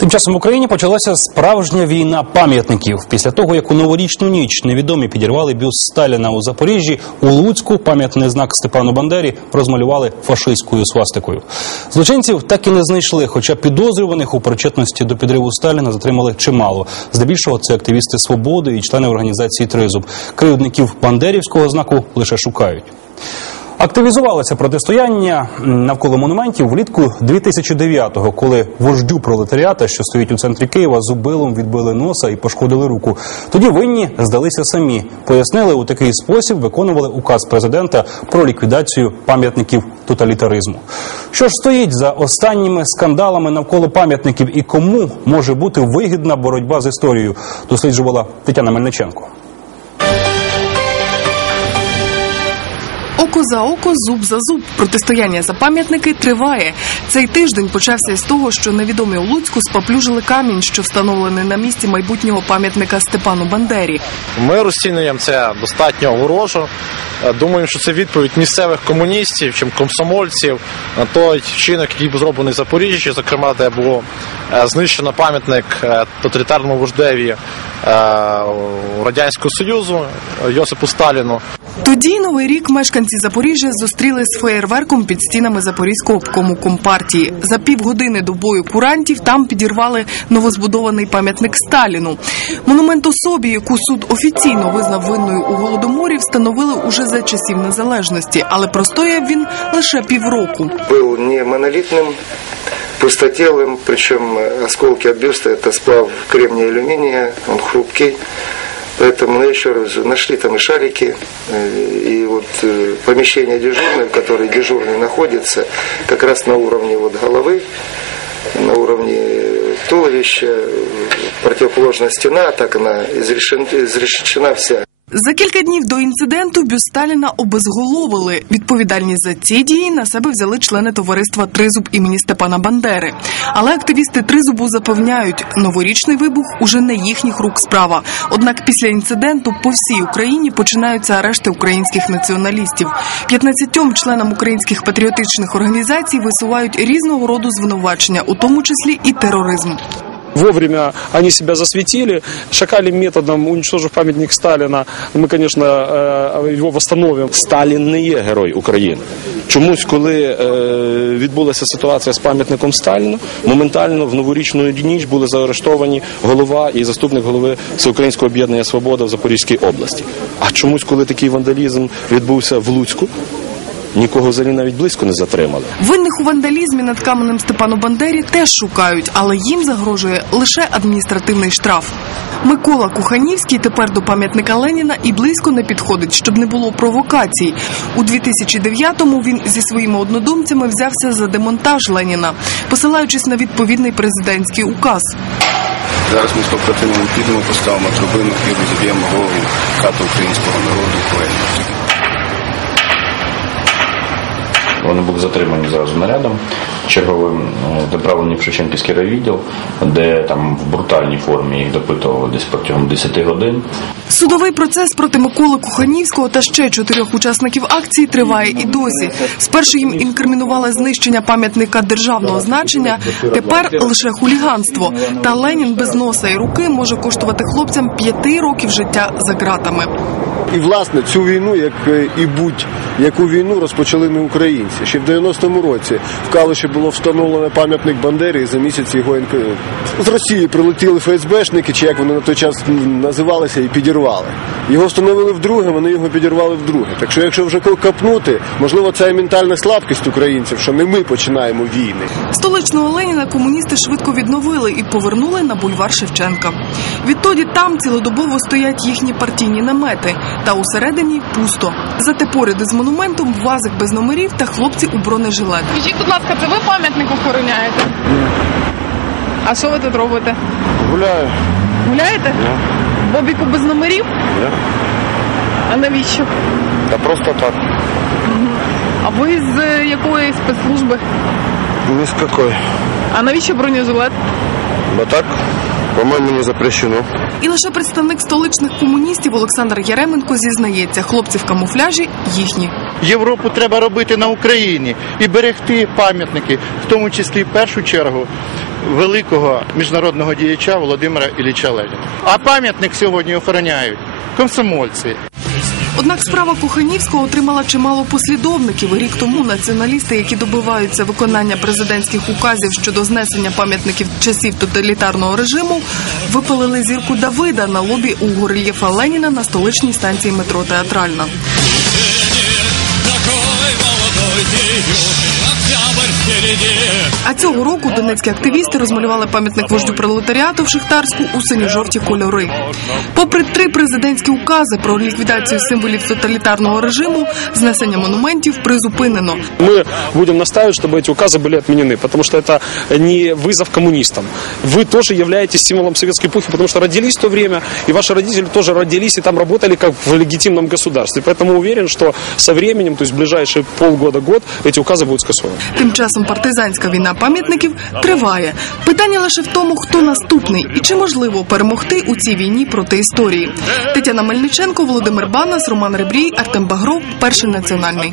Тим часом в Україні почалася справжня війна пам'ятників. Після того, як у новорічну ніч невідомі підірвали бюст Сталіна у Запоріжжі, у Луцьку пам'ятний знак Степану Бандері розмалювали фашистською свастикою. Злочинців так і не знайшли, хоча підозрюваних у причетності до підриву Сталіна затримали чимало. Здебільшого це активісти свободи і члени організації Тризуб. Кривдників бандерівського знаку лише шукають. Активізувалося протистояння навколо монументів влітку 2009-го, коли вождю пролетаріата, що стоїть у центрі Києва, зубилом відбили носа і пошкодили руку. Тоді винні здалися самі. Пояснили, у такий спосіб виконували указ президента про ліквідацію пам'ятників тоталітаризму. Що ж стоїть за останніми скандалами навколо пам'ятників і кому може бути вигідна боротьба з історією, досліджувала Тетяна Мельниченко. Око за око, зуб за зуб. Протистояння за пам'ятники триває. Цей тиждень почався із того, що невідомі у Луцьку споплюжили камінь, що встановлений на місці майбутнього пам'ятника Степану Бандері. Ми розцінюємо це достатньо ворожо. Думаємо, що це відповідь місцевих комуністів чи комсомольців на той вчинок, який був зроблений в Запоріжжі, зокрема, де було е, знищено пам'ятник е, тоталітарному вождеві Радянського Союзу Йосипу Сталіну. Тоді новий рік мешканці Запоріжжя зустріли з феєрверком під стінами Запорізького обкому компартії. За півгодини до бою курантів там підірвали новозбудований пам'ятник Сталіну. Монумент особі, яку суд офіційно визнав винною у голодоморі, встановили уже за часів незалежності, але простояв він лише півроку. был не монолитным, пустотелым, причем осколки от бюста это сплав кремния и алюминия, он хрупкий. Поэтому, ну, еще раз, нашли там и шарики, э, и вот э, помещение дежурное, в котором дежурный находится, как раз на уровне вот головы, на уровне туловища, э, противоположная стена, так она изрешен- изрешечена вся. За кілька днів до інциденту бюст Сталіна обезголовили. Відповідальність за ці дії на себе взяли члени товариства Тризуб імені Степана Бандери. Але активісти Тризубу запевняють, новорічний вибух уже не їхніх рук справа. Однак після інциденту по всій Україні починаються арешти українських націоналістів. 15 членам українських патріотичних організацій висувають різного роду звинувачення, у тому числі і тероризм. Вовремя они себя засветили, шакалим методом, уничтожив памятник Сталина, мы, конечно, э, его восстановим. Сталін не є герой України. Чомусь, коли е, відбулася ситуація з пам'ятником Сталіну, моментально в новорічну ніч були заарештовані голова і заступник голови Всеукраїнського об'єднання Свобода в Запорізькій області. А чомусь, коли такий вандалізм відбувся в Луцьку, нікого взагалі навіть близько не затримали. Винних у вандалізмі над каменем Степану Бандері теж шукають, але їм загрожує лише адміністративний штраф. Микола Куханівський тепер до пам'ятника Леніна і близько не підходить, щоб не було провокацій. У 2009-му він зі своїми однодумцями взявся за демонтаж Леніна, посилаючись на відповідний президентський указ. Зараз ми з побратимами підемо, поставимо трубину і розіб'ємо голову кату українського народу. Вони були затримані зразу нарядом черговим, е, доправлені в Шевченківський райвідділ, де там в брутальній формі їх допитували десь протягом 10 годин. Судовий процес проти Миколи Куханівського та ще чотирьох учасників акції триває і досі. Спершу їм інкримінували знищення пам'ятника державного значення. Тепер лише хуліганство. Та Ленін без носа і руки може коштувати хлопцям п'яти років життя за ґратами. І власне цю війну, як е, і будь-яку війну, розпочали не українці. Ще в 90-му році в Калуші було встановлено пам'ятник Бандері, і за місяць його з Росії прилетіли ФСБшники, чи як вони на той час називалися, і підірвали. Його встановили вдруге, вони його підірвали вдруге. Так що, якщо вже копнути, можливо, це ментальна слабкість українців, що не ми починаємо війни. Столичного Леніна комуністи швидко відновили і повернули на бульвар Шевченка. Відтоді там цілодобово стоять їхні партійні намети, та усередині пусто. Зате поряд із монументом вазик без номерів та хлопці у бронежилетах. Скажіть, будь ласка, це ви пам'ятник охороняєте? А що ви тут робите? Гуляю. Гуляєте? Бобіку без номерів? А навіщо? Та просто так. А ви з е, якої спецслужби? Ні з якої. А навіщо бронежилет? Бо так, по-моєму, не запрещено. І лише представник столичних комуністів Олександр Яременко зізнається, хлопці в камуфляжі їхні. Європу треба робити на Україні і берегти пам'ятники, в тому числі в першу чергу великого міжнародного діяча Володимира Ілліча Леніна. А пам'ятник сьогодні охороняють комсомольці. Однак справа Коханівського отримала чимало послідовників. Рік тому націоналісти, які добиваються виконання президентських указів щодо знесення пам'ятників часів тоталітарного режиму, випалили зірку Давида на лобі у горельєфа Леніна на столичній станції метро Театральна. А цього року донецькі активісти розмалювали пам'ятник вождю пролетаріату в Шахтарську у синьо-жовті кольори. Попри три президентські укази про ліквідацію символів тоталітарного режиму, знесення монументів призупинено. Мы будем настаивать, чтобы эти указы были отменены, потому что это не вызов коммунистам. Вы тоже являетесь символом советской эпохи, потому что родились в то время, и ваши родители тоже родились и там работали как в легитимном государстве. Поэтому уверен, что со временем, то есть в ближайшие полгода-год, эти указы будут скасованы. Тим часом партизанська війна пам'ятників триває. Питання лише в тому, хто наступний і чи можливо перемогти у цій війні проти історії. Тетяна Мельниченко, Володимир Банас, Роман Ребрій, Артем Багров, перший національний.